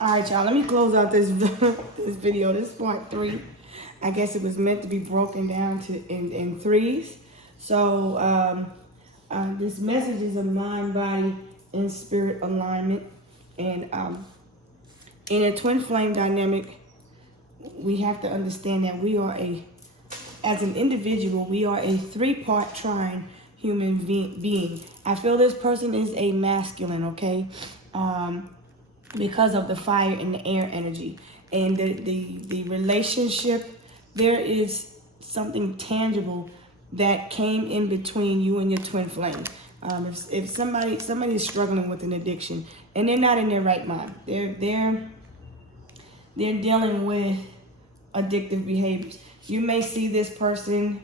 All right, y'all. Let me close out this this video. This is part 3. I guess it was meant to be broken down to in threes. So this message is a mind, body, and spirit alignment. And in a twin flame dynamic, we have to understand that we are as an individual, we are a 3-part trine human being. I feel this person is a masculine, okay? Because of the fire and the air energy. And the relationship, there is something tangible that came in between you and your twin flame. If somebody is struggling with an addiction and they're not in their right mind, they're dealing with addictive behaviors. You may see this person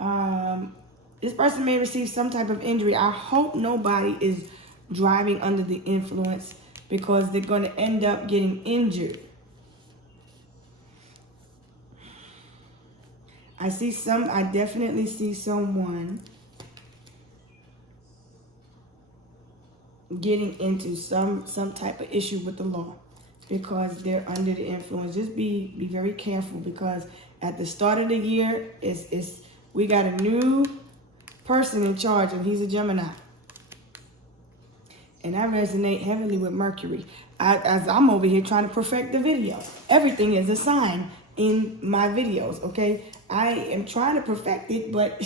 may receive some type of injury. I hope nobody is driving under the influence, because they're going to end up getting injured. I definitely see someone getting into some type of issue with the law because they're under the influence. Just be very careful, because at the start of the year, we got a new person in charge, and he's a Gemini. And I resonate heavily with Mercury. As I'm over here trying to perfect the video. Everything is a sign in my videos, okay? I am trying to perfect it, but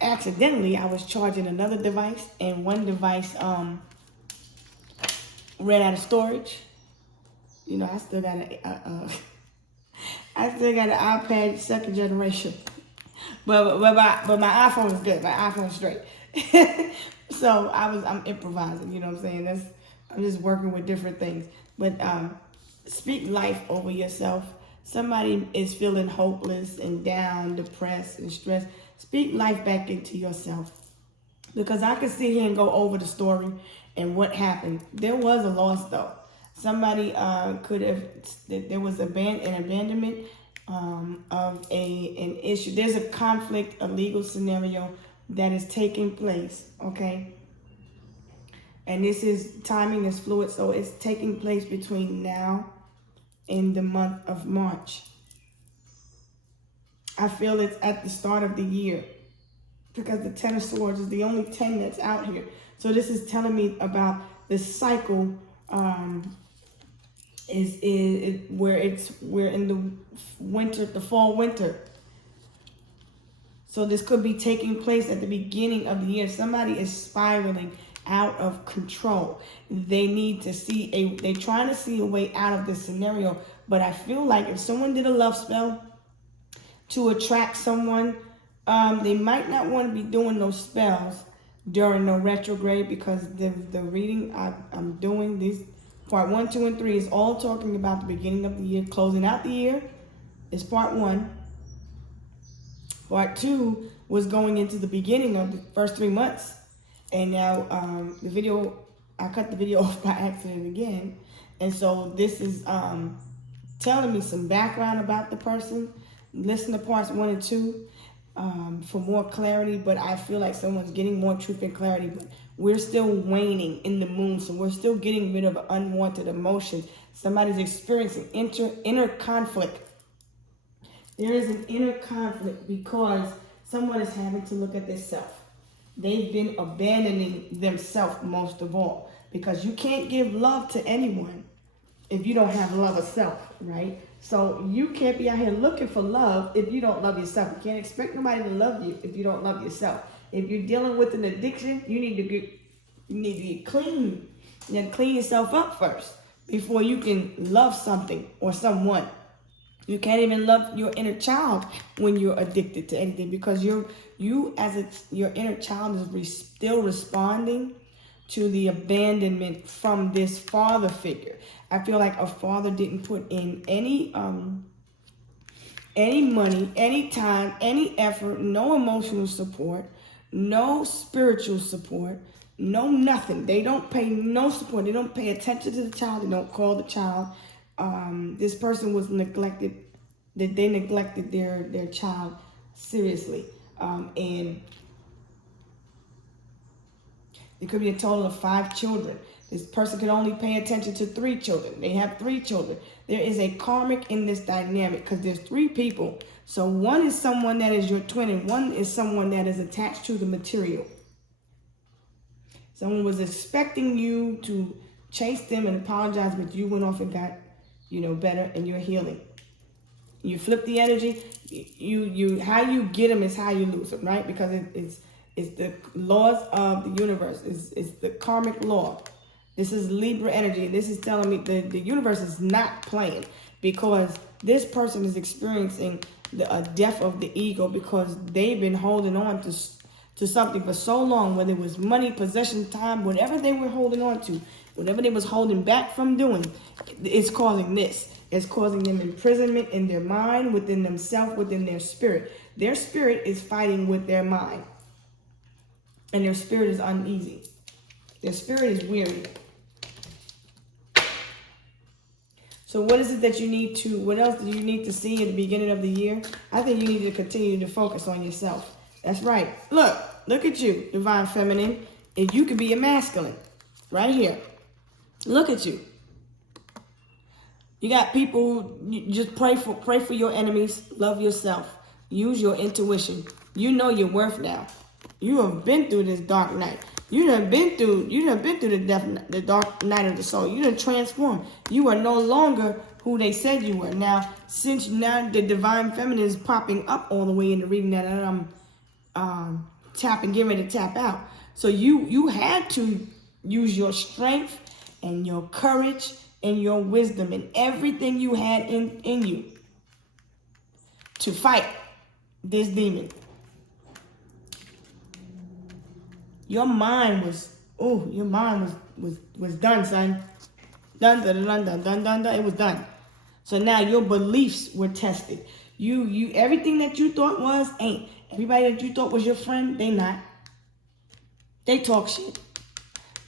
accidentally I was charging another device, and one device ran out of storage. You know, I still got an iPad 2nd generation. But my iPhone is good. My iPhone is straight. So I'm improvising, you know what I'm saying? I'm just working with different things. But speak life over yourself. Somebody is feeling hopeless and down, depressed and stressed. Speak life back into yourself. Because I could sit here and go over the story and what happened. There was a loss though. Somebody there was an abandonment of an issue. There's a conflict, a legal scenario that is taking place, okay? And timing is fluid, so it's taking place between now and the month of March. I feel it's at the start of the year, because the 10 of Swords is the only 10 that's out here. So this is telling me about the cycle, we're in the winter, the fall winter. So this could be taking place at the beginning of the year. Somebody is spiraling out of control. They need to they're trying to see a way out of this scenario. But I feel like if someone did a love spell to attract someone, they might not want to be doing those spells during no retrograde, because the reading I'm doing, this part 1, 2, and 3 is all talking about the beginning of the year. Closing out the year is part 1. Part 2 was going into the beginning of the first 3 months. And now I cut the video off by accident again. And so this is telling me some background about the person. Listen to parts 1 and 2 for more clarity. But I feel like someone's getting more truth and clarity. But we're still waning in the moon. So we're still getting rid of unwanted emotions. Somebody's experiencing inner conflict. There is an inner conflict because someone is having to look at their self. They've been abandoning themselves most of all, because you can't give love to anyone if you don't have love of self, right? So you can't be out here looking for love if you don't love yourself. You can't expect nobody to love you if you don't love yourself. If you're dealing with an addiction, you need to get clean. You have to clean yourself up first before you can love something or someone. You can't even love your inner child when you're addicted to anything, because your inner child is still responding to the abandonment from this father figure. I feel like a father didn't put in any money, any time, any effort, no emotional support, no spiritual support, no nothing. They don't pay no support. They don't pay attention to the child. They don't call the child. This person was neglected. They neglected their child seriously, and it could be a total of 5 children. This person can only pay attention to 3 children. They have 3 children. There is a karmic in this dynamic because there's 3 people. So one is someone that is your twin, and one is someone that is attached to the material. Someone was expecting you to chase them and apologize, but you went off and got, better, and you're healing. You flip the energy. You how you get them is how you lose them, right? Because it's the laws of the universe. It's the karmic law. This is Libra energy. This is telling me the universe is not playing, because this person is experiencing a death of the ego because they've been holding on to something for so long, whether it was money, possession, time, whatever they were holding on to, whatever they was holding back from doing, it's causing this. It's causing them imprisonment in their mind, within themselves, within their spirit. Their spirit is fighting with their mind, and their spirit is uneasy. Their spirit is weary. So what is it that you need to, what else do you need to see at the beginning of the year? I think you need to continue to focus on yourself. That's right. Look at you, divine feminine. If you could be a masculine, right here. Look at you. You got people, you just pray for your enemies, love yourself, use your intuition. You know your worth now. You have been through this dark night. You done been through the dark night of the soul. You done transformed. You are no longer who they said you were. Now, since now the divine feminine is popping up all the way in the reading that I'm getting ready to tap out. So you had to use your strength and your courage and your wisdom and everything you had in you to fight this demon. Your mind was done, son. Done. It was done. So now your beliefs were tested. You everything that you thought was ain't. Everybody that you thought was your friend, they not. They talk shit.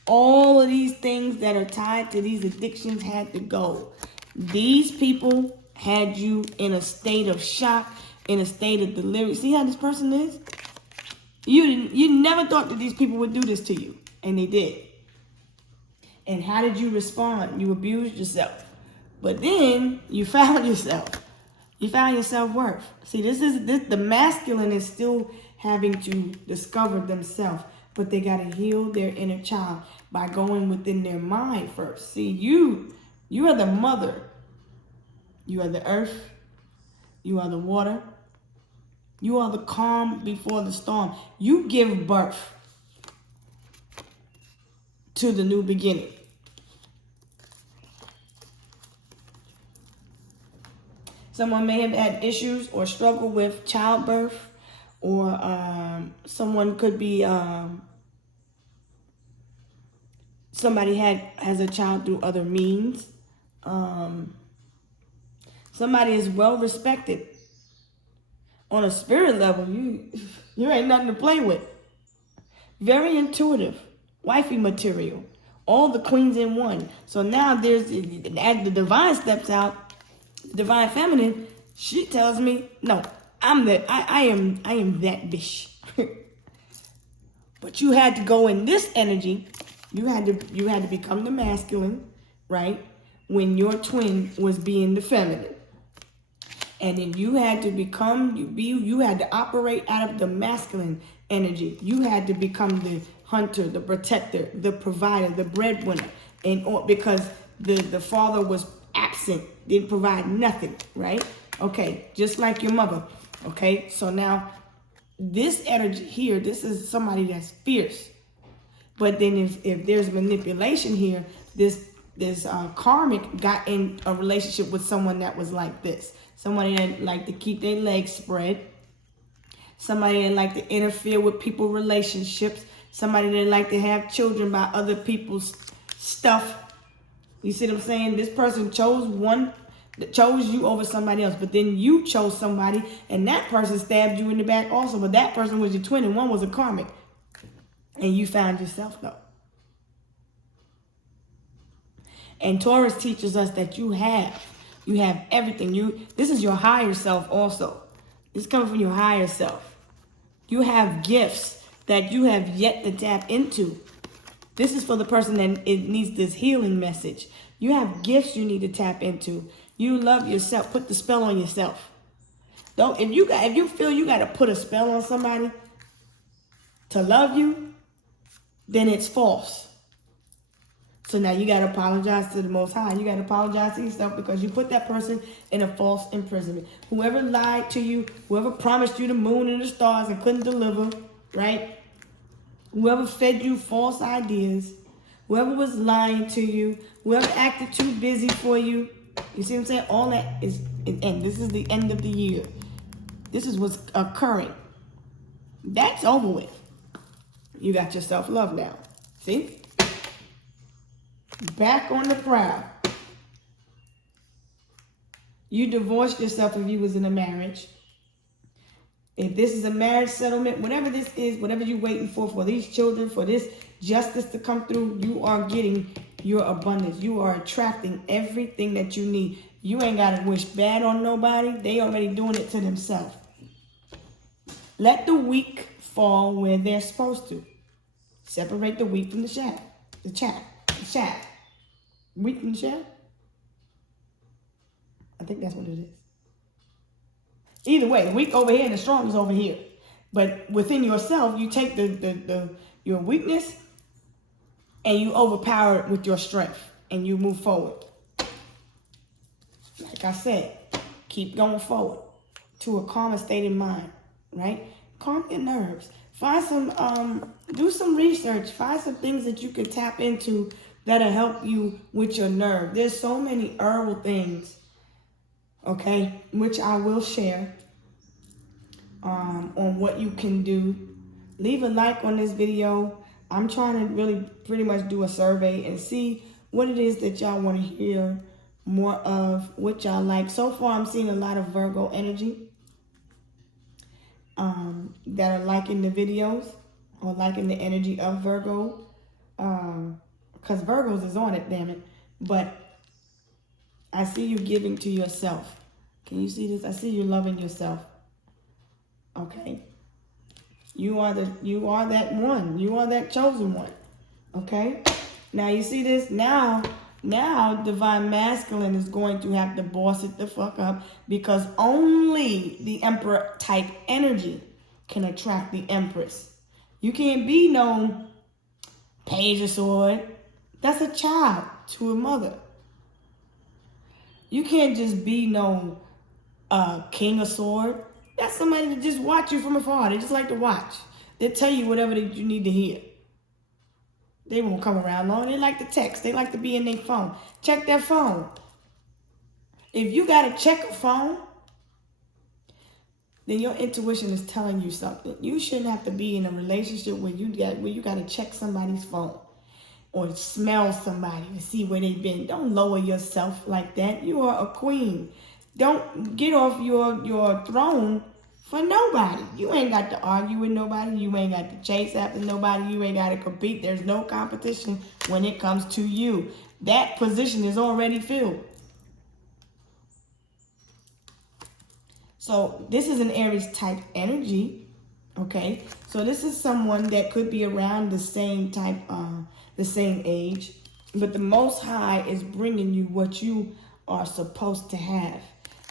All of these things that are tied to these addictions had to go. These people had you in a state of shock, in a state of delirium. See how this person is? You never thought that these people would do this to you, and they did. And how did you respond? You abused yourself. But then you found yourself. You found your self-worth. See, the masculine is still having to discover themselves, but they got to heal their inner child by going within their mind first. See, you are the mother. You are the earth. You are the water. You are the calm before the storm. You give birth to the new beginning. Someone may have had issues or struggle with childbirth, or someone could be somebody has a child through other means. Somebody is well respected. On a spirit level, you ain't nothing to play with. Very intuitive, wifey material, all the queens in one. So now as the divine steps out, the divine feminine, she tells me, no, I am that bitch. But you had to go in this energy. You had to become the masculine, right? When your twin was being the feminine. And then you had to you had to operate out of the masculine energy. You had to become the hunter, the protector, the provider, the breadwinner. Because the father was absent, didn't provide nothing, right? Okay, just like your mother. Okay, so now this energy here, this is somebody that's fierce. But then if there's manipulation here, this karmic got in a relationship with someone that was like this. Somebody that like to keep their legs spread. Somebody that like to interfere with people's relationships. Somebody that like to have children by other people's stuff. You see what I'm saying? This person chose you over somebody else, but then you chose somebody, and that person stabbed you in the back also. But that person was your twin, and one was a karmic, and you found yourself though. And Taurus teaches us that you have everything. This is your higher self also. This is coming from your higher self. You have gifts that you have yet to tap into. This is for the person that it needs this healing message. You have gifts you need to tap into. You love yourself. Put the spell on yourself. Don't if you feel you got to put a spell on somebody to love you, then it's false. So now you got to apologize to the Most High. You got to apologize to yourself because you put that person in a false imprisonment. Whoever lied to you, whoever promised you the moon and the stars and couldn't deliver, right? Whoever fed you false ideas, whoever was lying to you, whoever acted too busy for you. You see what I'm saying? All that is an end. This is the end of the year. This is what's occurring. That's over with. You got your self-love now. See? Back on the prowl. You divorced yourself if you was in a marriage. If this is a marriage settlement, whatever this is, whatever you're waiting for these children, for this justice to come through, you are getting your abundance. You are attracting everything that you need. You ain't got to wish bad on nobody. They already doing it to themselves. Let the weak fall where they're supposed to. Separate the wheat from the chaff. The chaff. Wheat from the chaff? I think that's what it is. Either way, the weak over here and the strong is over here. But within yourself, you take your weakness and you overpower it with your strength and you move forward. Like I said, keep going forward to a calmer state of mind, right? Calm your nerves. Find some, do some research. Find some things that you can tap into that'll help you with your nerve. There's so many herbal things, okay, which I will share on what you can do. Leave a like on this video. I'm trying to really pretty much do a survey and see what it is that y'all want to hear more of, what y'all like. So far, I'm seeing a lot of Virgo energy that are liking the videos or liking the energy of Virgo. Because Virgos is on it, damn it. But I see you giving to yourself. Can you see this? I see you loving yourself. Okay. You are that one. You are that chosen one. Okay. Now you see this? Now divine masculine is going to have to boss it the fuck up because only the emperor type energy can attract the empress. You can't be no page of sword. That's a child to a mother. You can't just be no king of sword. That's somebody that just watch you from afar. They just like to watch. They'll tell you whatever that you need to hear. They won't come around long. They like to text. They like to be in their phone. Check their phone. If you got to check a phone, then your intuition is telling you something. You shouldn't have to be in a relationship where you got to check somebody's phone or smell somebody to see where they've been. Don't lower yourself like that. You are a queen. Don't get off your throne for nobody. You ain't got to argue with nobody. You ain't got to chase after nobody. You ain't got to compete. There's no competition when it comes to you. That position is already filled. So this is an Aries type energy. Okay. So this is someone that could be around the same type, the same age. But the Most High is bringing you what you are supposed to have.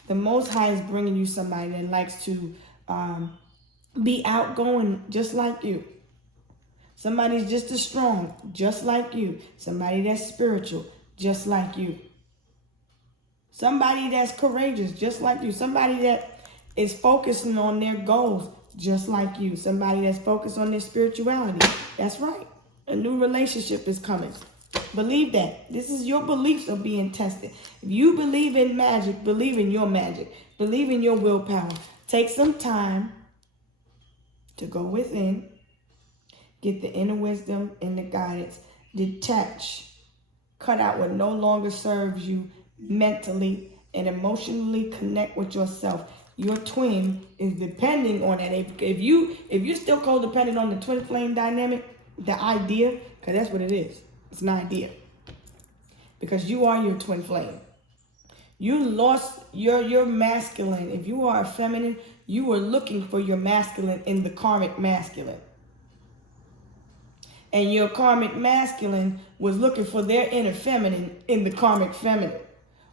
The Most High is bringing you somebody that likes to be outgoing just like you. Somebody's just as strong, just like you. Somebody that's spiritual, just like you. Somebody that's courageous, just like you. Somebody that is focusing on their goals, just like you. Somebody that's focused on their spirituality. That's right. A new relationship is coming. Believe that. This is your beliefs are being tested. If you believe in magic, believe in your magic. Believe in your willpower. Take some time to go within. Get the inner wisdom and the guidance. Detach. Cut out what no longer serves you mentally and emotionally. Connect with yourself. Your twin is depending on that. If you're still codependent on the twin flame dynamic, the idea, because that's what it is. It's an idea. Because you are your twin flame. You lost your masculine. If you are a feminine, you were looking for your masculine in the karmic masculine. And your karmic masculine was looking for their inner feminine in the karmic feminine.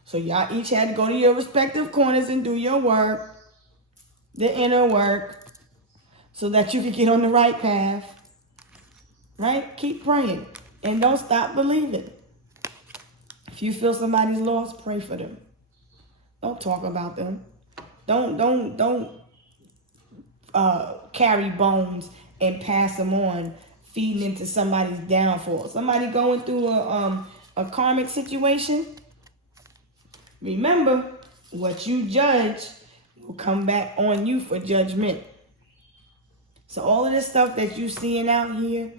So y'all each had to go to your respective corners and do your work, the inner work, so that you could get on the right path. Right? Keep praying. And don't stop believing. If you feel somebody's lost, pray for them. Don't talk about them. Don't carry bones and pass them on, feeding into somebody's downfall. Somebody going through a karmic situation. Remember, what you judge will come back on you for judgment. So all of this stuff that you're seeing out here,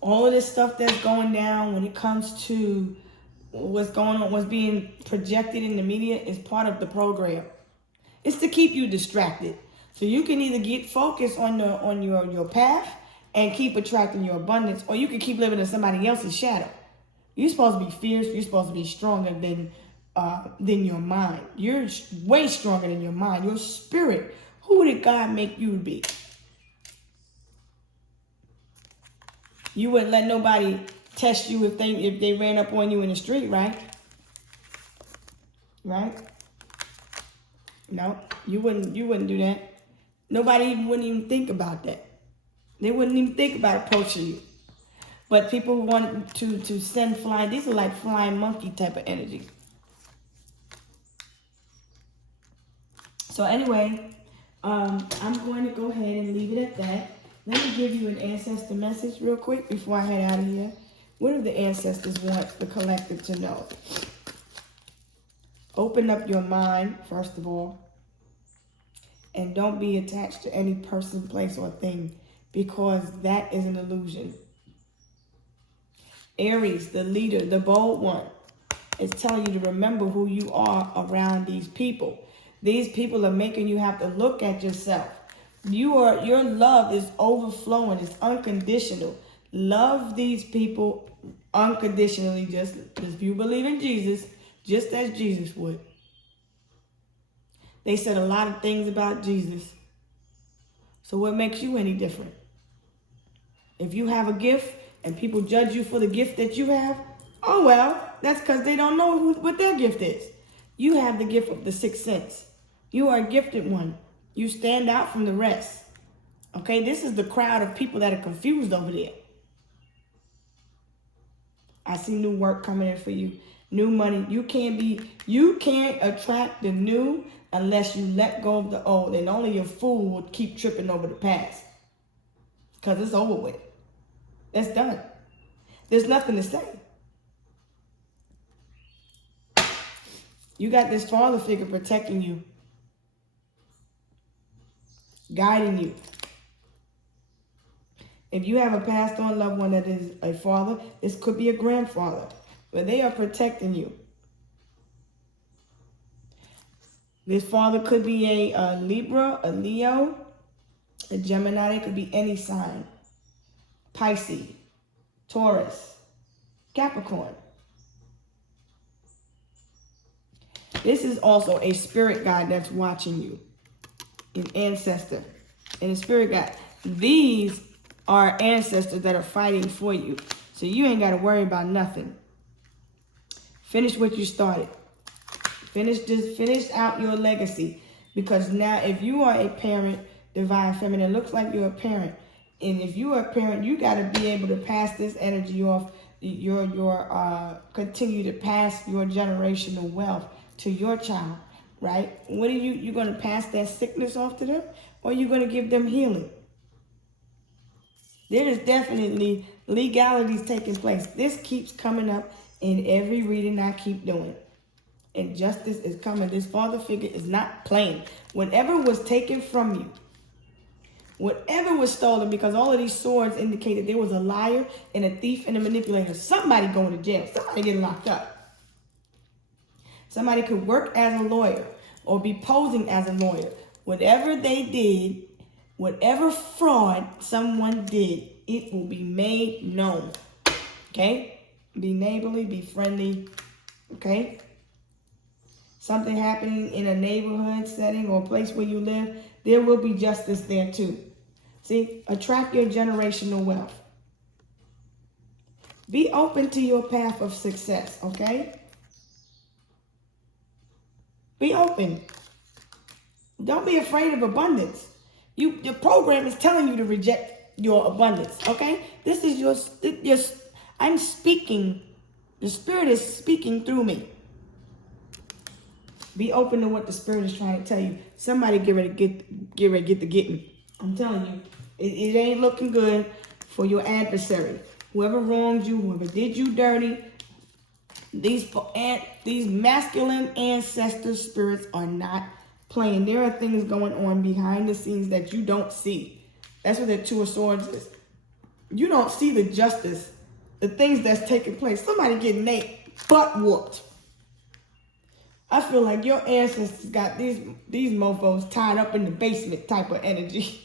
all of this stuff that's going down when it comes to what's going on, what's being projected in the media, is part of the program. It's to keep you distracted. So you can either get focused on your path and keep attracting your abundance, or you can keep living in somebody else's shadow. You're supposed to be fierce. You're supposed to be stronger than your mind. You're way stronger than your mind. Your spirit. Who did God make you to be? You wouldn't let nobody test you if they ran up on you in the street, right? Right? No, you wouldn't do that. Nobody wouldn't even think about that. They wouldn't even think about approaching you. But people want to send flying. These are like flying monkey type of energy. So anyway, I'm going to go ahead and leave it at that. Let me give you an ancestor message real quick before I head out of here. What do the ancestors want the collective to know? Open up your mind, first of all. And don't be attached to any person, place, or thing, because that is an illusion. Aries, the leader, the bold one, is telling you to remember who you are around these people. These people are making you have to look at yourself. Your love is overflowing. It's unconditional. Love these people unconditionally, just if you believe in Jesus, just as Jesus would. They said a lot of things about Jesus. So what makes you any different? If you have a gift and people judge you for the gift that you have, oh well, that's because they don't know what their gift is. You have the gift of the sixth sense. You are a gifted one. You stand out from the rest. Okay, this is the crowd of people that are confused over there. I see new work coming in for you. New money. You can't attract the new unless you let go of the old. And only a fool would keep tripping over the past. Because it's over with. That's done. There's nothing to say. You got this father figure protecting you. Guiding you. If you have a passed on loved one that is a father, this could be a grandfather, but they are protecting you. This father could be a Libra, a Leo, a Gemini. It could be any sign. Pisces, Taurus, Capricorn. This is also a spirit guide that's watching you. An ancestor and a spirit guide. These are ancestors that are fighting for you. So you ain't got to worry about nothing. Finish what you started. Finish out your legacy. Because now if you are a parent, divine feminine, looks like you're a parent. And if you are a parent, you got to be able to pass this energy off. Continue to pass your generational wealth to your child. Right? What are you going to pass that sickness off to them? Or are you going to give them healing? There is definitely legalities taking place. This keeps coming up in every reading I keep doing. And justice is coming. This father figure is not playing. Whatever was taken from you, whatever was stolen, because all of these swords indicated there was a liar and a thief and a manipulator. Somebody going to jail. Somebody getting locked up. Somebody could work as a lawyer or be posing as a lawyer. Whatever they did, whatever fraud someone did, it will be made known. Okay? Be neighborly, be friendly. Okay? Something happening in a neighborhood setting or a place where you live, there will be justice there too. See? Attract your generational wealth. Be open to your path of success, okay? Be open. Don't be afraid of abundance. Your program is telling you to reject your abundance, okay? This is your I'm speaking. The Spirit is speaking through me. Be open to what the Spirit is trying to tell you. Somebody get ready to get the getting. I'm telling you, it ain't looking good for your adversary. Whoever wronged you, whoever did you dirty, these masculine ancestor spirits are not playing. There are things going on behind the scenes that you don't see. That's what the Two of Swords is. You don't see the justice, the things that's taking place. Somebody getting their butt whooped. I feel like your ancestors got these mofos tied up in the basement type of energy.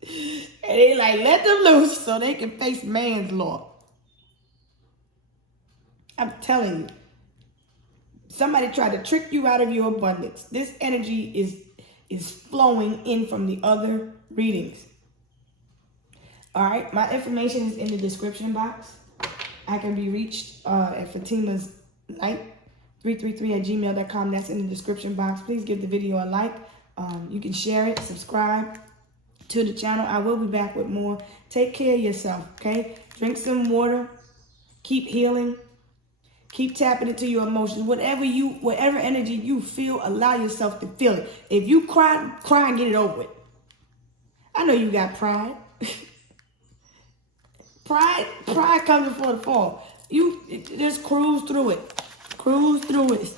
And they like, let them loose so they can face man's law. I'm telling you. Somebody tried to trick you out of your abundance. This energy is flowing in from the other readings. All right, my information is in the description box. I can be reached at Fatima's Light 333@gmail.com. That's in the description box. Please give the video a like. You can share it, subscribe to the channel. I will be back with more. Take care of yourself, okay? Drink some water. Keep healing. Keep tapping into your emotions. Whatever energy you feel, allow yourself to feel it. If you cry and get it over with. I know you got pride. Pride comes before the fall. You just cruise through it. Cruise through it.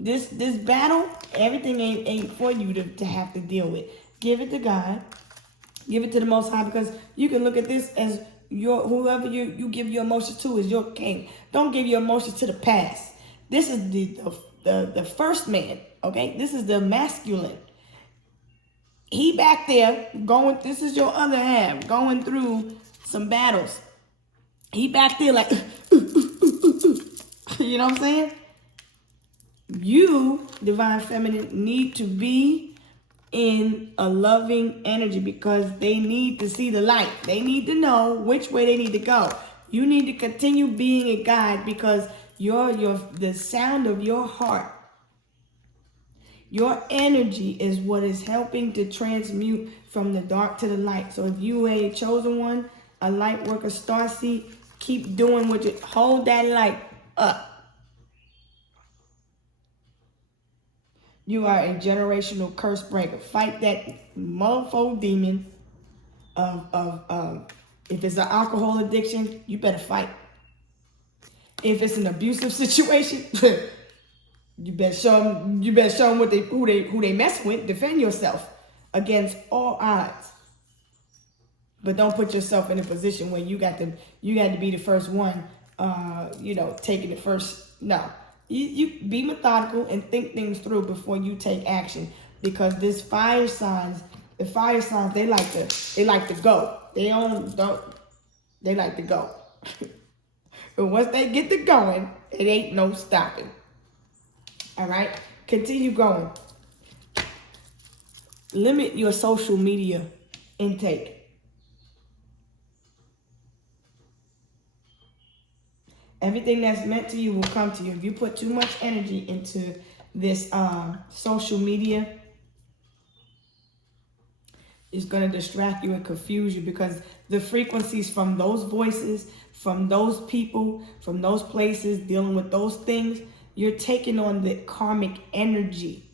This battle, everything ain't for you to have to deal with. Give it to God. Give it to the Most High, because you can look at this as whoever you give your emotions to is your king. Don't give your emotions to the past. This is the first man, okay? This is the masculine. He back there going, this is your other half, going through some battles. He back there like, you know what I'm saying? You, divine feminine, need to be in a loving energy, because they need to see the light. They need to know which way they need to go. You need to continue being a guide, because the sound of your heart, your energy is what is helping to transmute from the dark to the light. So if you a chosen one, a light worker, starseed, keep doing what you hold that light up. You are a generational curse breaker. Fight that mofo demon of if it's an alcohol addiction, you better fight. If it's an abusive situation, you better show them who they mess with. Defend yourself against all odds. But don't put yourself in a position where you got to be the first one, taking the first. No. You be methodical and think things through before you take action, because this the fire signs, they like to go. They like to go. But once they get to going, it ain't no stopping. All right? Continue going. Limit your social media intake. Everything that's meant to you will come to you. If you put too much energy into this social media, it's going to distract you and confuse you, because the frequencies from those voices, from those people, from those places, dealing with those things, you're taking on the karmic energy.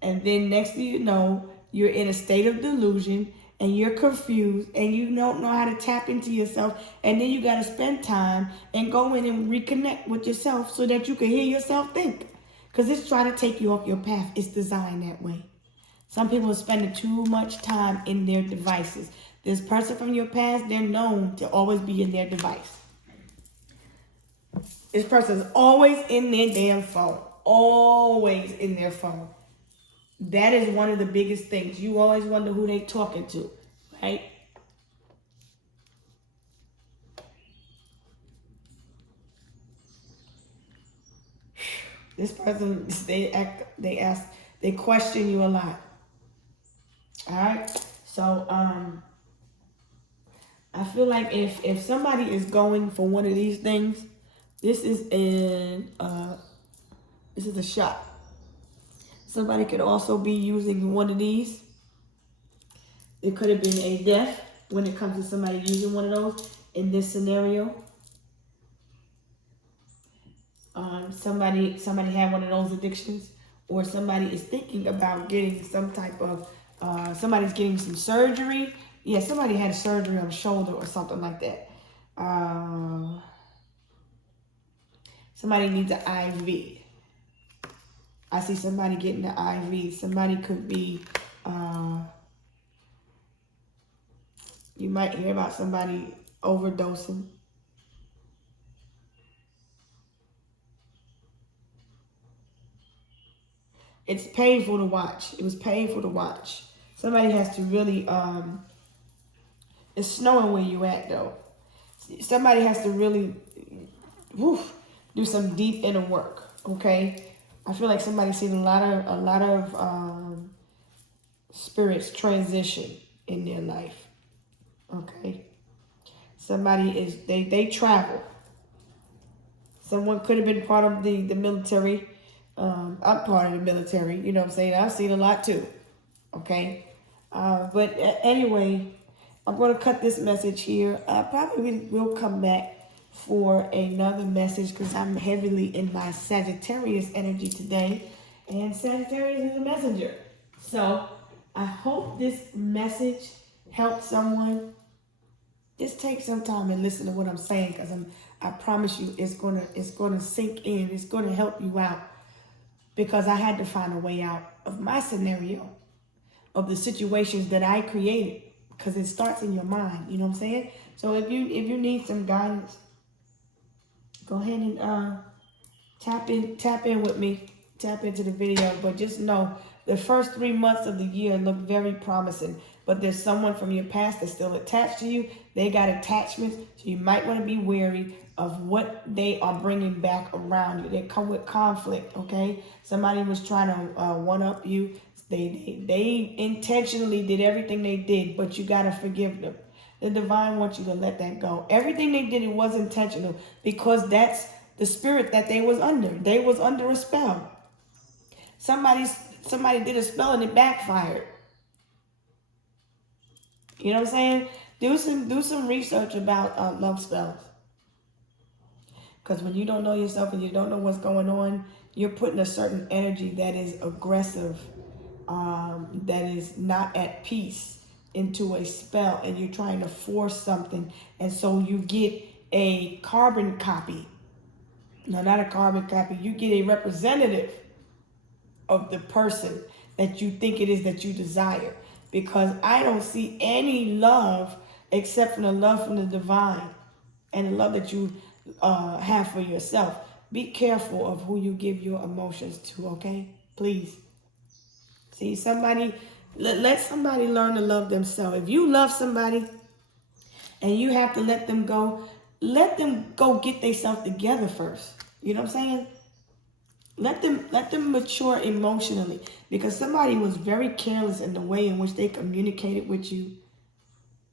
And then next thing you know, you're in a state of delusion, and you're confused, and you don't know how to tap into yourself, and then you got to spend time and go in and reconnect with yourself so that you can hear yourself think, because it's trying to take you off your path. It's designed that way. Some people are spending too much time in their devices. This person from your past, they're known to always be in their device. This person's always in their damn phone, always in their phone. That is one of the biggest things. You always wonder who they talking to, right? This person, they question you a lot. All right? So, I feel like if somebody is going for one of these things, this is a shot. Somebody could also be using one of these. It could have been a death when it comes to somebody using one of those in this scenario. Somebody had one of those addictions, or somebody is thinking about getting some type of, somebody's getting some surgery. Yeah, somebody had surgery on the shoulder or something like that. Somebody needs an IV. I see somebody getting the IV. Somebody could be, you might hear about somebody overdosing. It's painful to watch. It was painful to watch. Somebody has to really, it's snowing where you at though. Somebody has to really do some deep inner work, okay? I feel like somebody's seen a lot of spirits transition in their life, okay? Somebody is, they travel. Someone could have been part of the military. I'm part of the military, you know what I'm saying? I've seen a lot too, okay? But anyway, I'm going to cut this message here. I probably will come back for another message because I'm heavily in my Sagittarius energy today. And Sagittarius is a messenger. So I hope this message helps someone. Just take some time and listen to what I'm saying, because I promise you it's gonna sink in. It's gonna help you out, because I had to find a way out of my scenario, of the situations that I created, because it starts in your mind. You know what I'm saying? So if you need some guidance, go ahead and tap in with me, tap into the video. But just know the first 3 months of the year look very promising. But there's someone from your past that's still attached to you. They got attachments, so you might want to be wary of what they are bringing back around you. They come with conflict, okay? Somebody was trying to one-up you. They intentionally did everything they did, but you got to forgive them. The divine wants you to let that go. Everything they did, it was intentional, because that's the spirit that they was under. They was under a spell. Somebody did a spell and it backfired. You know what I'm saying? Do some research about love spells. Because when you don't know yourself and you don't know what's going on, you're putting a certain energy that is aggressive, that is not at peace, into a spell, and you're trying to force something. And so you get a carbon copy. No, not a carbon copy. You get a representative of the person that you think it is that you desire. Because I don't see any love except for the love from the divine and the love that you have for yourself. Be careful of who you give your emotions to, okay? Please. See, let somebody learn to love themselves. If you love somebody and you have to let them go get themselves together first. You know what I'm saying? Let them mature emotionally, because somebody was very careless in the way in which they communicated with you.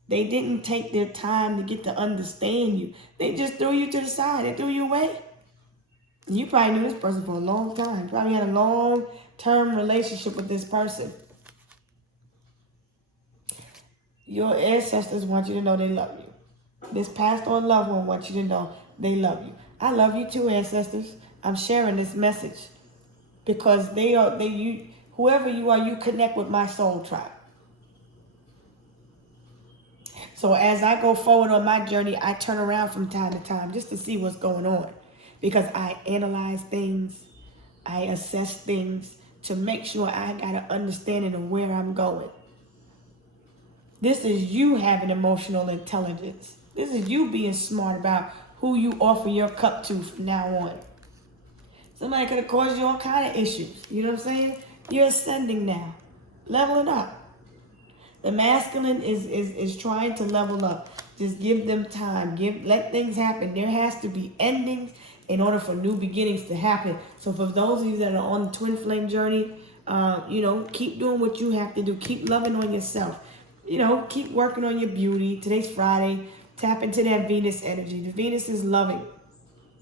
They didn't take their time to get to understand you. They just threw you to the side. They threw you away. You probably knew this person for a long time. Probably had a long-term relationship with this person. Your ancestors want you to know they love you. This past or loved one wants you to know they love you. I love you too, ancestors. I'm sharing this message because whoever you are, you connect with my soul tribe. So as I go forward on my journey, I turn around from time to time just to see what's going on, because I analyze things, I assess things to make sure I got an understanding of where I'm going. This is you having emotional intelligence. This is you being smart about who you offer your cup to from now on. Somebody could have caused you all kind of issues. You know what I'm saying? You're ascending now. Leveling up. The masculine is trying to level up. Just give them time. Let things happen. There has to be endings in order for new beginnings to happen. So for those of you that are on the twin flame journey, keep doing what you have to do. Keep loving on yourself. You know, keep working on your beauty. Today's Friday. Tap into that Venus energy. The Venus is loving.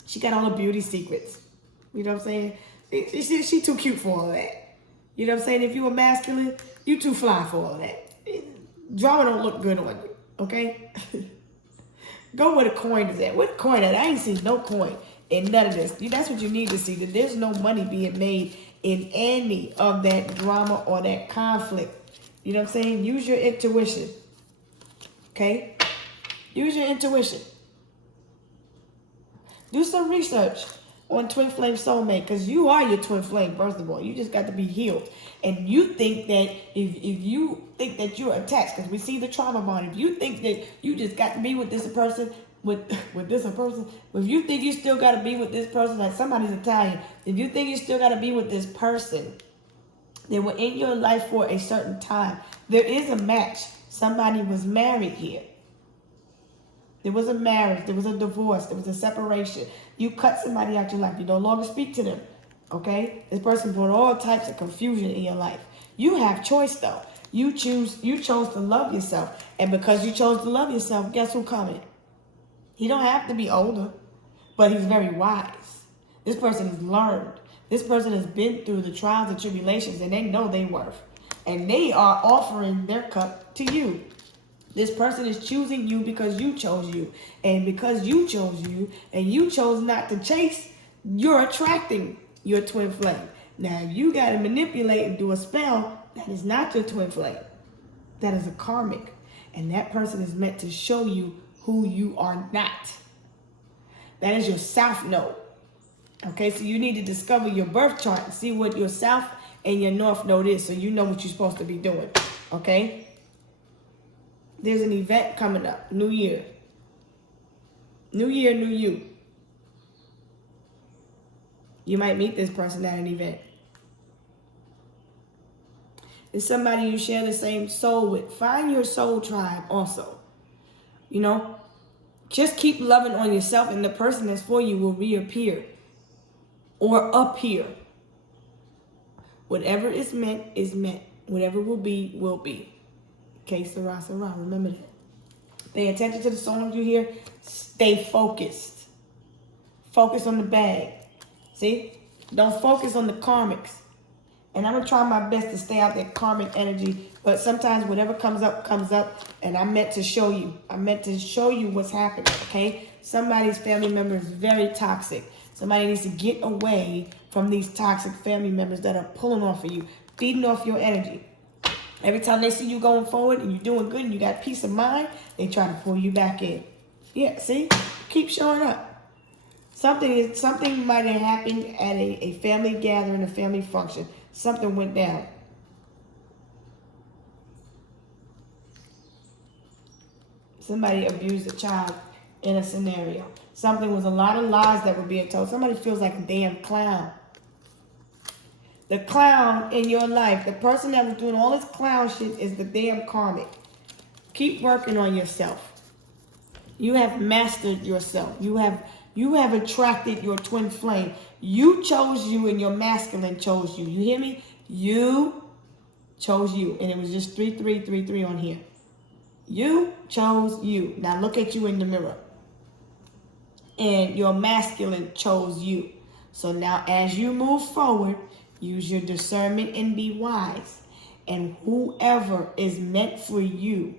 She got all the beauty secrets. You know what I'm saying? She too cute for all that. You know what I'm saying? If you were masculine, you too fly for all that. Drama don't look good on you. Okay? Go where the coin is at. Where the coin at? I ain't seen no coin in none of this. That's what you need to see. That there's no money being made in any of that drama or that conflict. You know what I'm saying? Use your intuition. Okay? Use your intuition. Do some research on twin flame soulmate, because you are your twin flame, first of all. You just got to be healed. And you think that if you think that you're attached, because we see the trauma bond, if you think that you just got to be with this person, with this person, if you think you still got to be with this person, like somebody's Italian, if you think you still got to be with this person, they were in your life for a certain time. There is a match. Somebody was married here. There was a marriage. There was a divorce. There was a separation. You cut somebody out your life. You no longer speak to them. Okay? This person brought all types of confusion in your life. You have choice, though. You chose to love yourself. And because you chose to love yourself, guess who's coming? He don't have to be older, but he's very wise. This person has learned. This person has been through the trials and tribulations, and they know their worth. And they are offering their cup to you. This person is choosing you because you chose you. And because you chose you, and you chose not to chase, you're attracting your twin flame. Now, you got to manipulate and do a spell, that is not your twin flame. That is a karmic. And that person is meant to show you who you are not. That is your south node. Okay, so you need to discover your birth chart and see what your south and your north node is, so you know what you're supposed to be doing. Okay? There's an event coming up. New Year. New year, new you. You might meet this person at an event. It's somebody you share the same soul with. Find your soul tribe also. You know? Just keep loving on yourself, and the person that's for you will reappear. Or appear. Whatever is meant is meant. Whatever will be, will be. Okay, Sarah, remember that. Pay attention to the songs you hear. Stay focused. Focus on the bag. See? Don't focus on the karmics. And I'm going to try my best to stay out that karmic energy. But sometimes whatever comes up, comes up. And I meant to show you. I meant to show you what's happening, okay? Somebody's family member is very toxic. Somebody needs to get away from these toxic family members that are pulling off of you, feeding off your energy. Every time they see you going forward and you're doing good and you got peace of mind, they try to pull you back in. Yeah, see? Keep showing up. Something might have happened at a family gathering, a family function. Something went down. Somebody abused a child in a scenario. Something was a lot of lies that were being told. Somebody feels like a damn clown. The clown in your life, the person that was doing all this clown shit, is the damn karmic. Keep working on yourself. You have mastered yourself. You have attracted your twin flame. You chose you, and your masculine chose you. You hear me? You chose you. And it was just 3333 on here. You chose you. Now look at you in the mirror. And your masculine chose you. So now as you move forward, use your discernment and be wise. And whoever is meant for you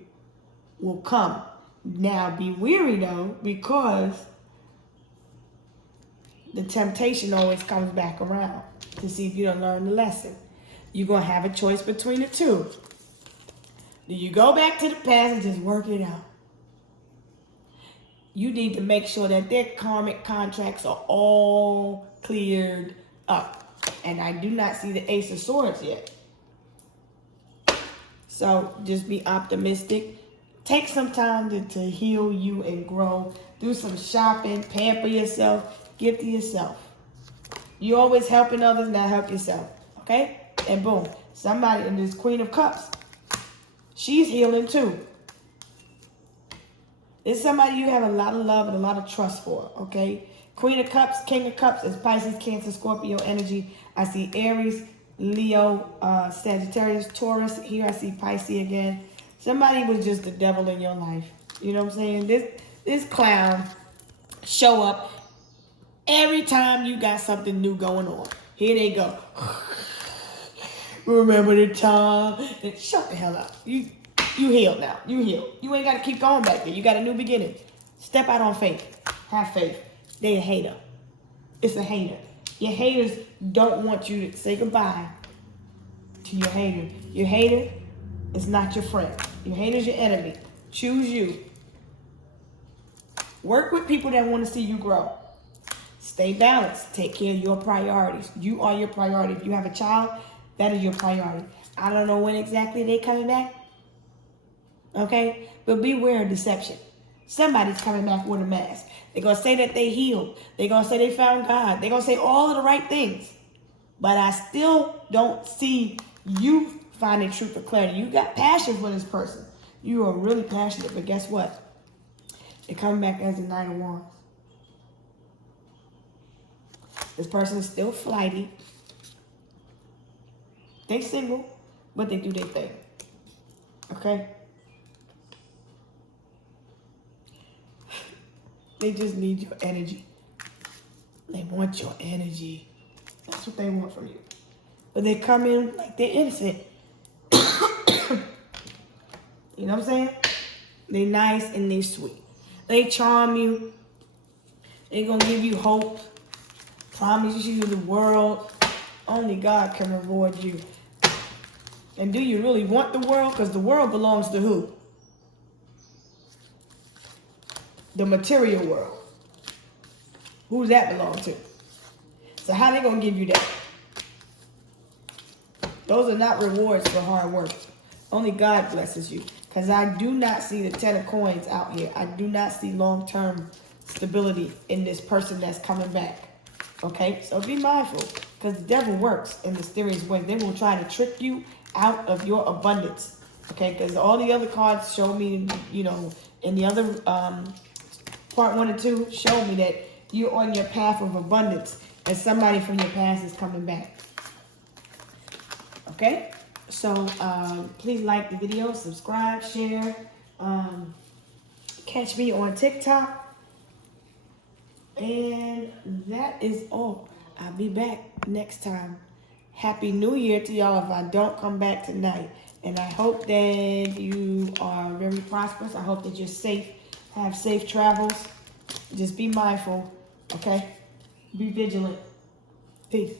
will come. Now be wary though, because the temptation always comes back around to see if you don't learn the lesson. You're going to have a choice between the two. Do you go back to the past and just work it out? You need to make sure that their karmic contracts are all cleared up. And I do not see the Ace of Swords yet. So just be optimistic. Take some time to heal you and grow. Do some shopping. Pamper yourself. Give to yourself. You're always helping others, now help yourself. Okay? And boom. Somebody in this Queen of Cups. She's healing too. It's somebody you have a lot of love and a lot of trust for. Okay? Queen of Cups, King of Cups is Pisces, Cancer, Scorpio energy. I see Aries, Leo, Sagittarius, Taurus. Here I see Pisces again. Somebody was just the devil in your life. You know what I'm saying? This clown show up every time you got something new going on. Here they go. Remember the time? And shut the hell up. You healed now. You healed. You ain't got to keep going back there. You got a new beginning. Step out on faith. Have faith. They a hater. It's a hater. Your haters don't want you to say goodbye to your hater. Your hater is not your friend. Your hater is your enemy. Choose you. Work with people that want to see you grow. Stay balanced. Take care of your priorities. You are your priority. If you have a child, that is your priority. I don't know when exactly they coming back. Okay? But beware of deception. Somebody's coming back with a mask. They're going to say that they healed. They're going to say they found God. They're going to say all of the right things. But I still don't see you finding truth or clarity. You got passion for this person. You are really passionate. But guess what? They're coming back as the Knight of Wands. This person is still flighty. They single, but they do their thing. Okay? They just need your energy. They want your energy. That's what they want from you. But they come in like they're innocent. You know what I'm saying? They nice and they sweet. They charm you. They're going to give you hope. Promise you the world. Only God can reward you. And do you really want the world? Because the world belongs to who? The material world. Who's that belong to? So how they going to give you that? Those are not rewards for hard work. Only God blesses you. Because I do not see the 10 of coins out here. I do not see long-term stability in this person that's coming back. Okay? So be mindful. Because the devil works in mysterious ways. They will try to trick you out of your abundance. Okay? Because all the other cards show me, you know, in the other part 1 and 2 show me that you're on your path of abundance. And somebody from your past is coming back. Okay? So, please like the video, subscribe, share. Catch me on TikTok. And that is all. I'll be back next time. Happy New Year to y'all if I don't come back tonight. And I hope that you are very prosperous. I hope that you're safe. Have safe travels. Just be mindful. Okay? Be vigilant. Peace.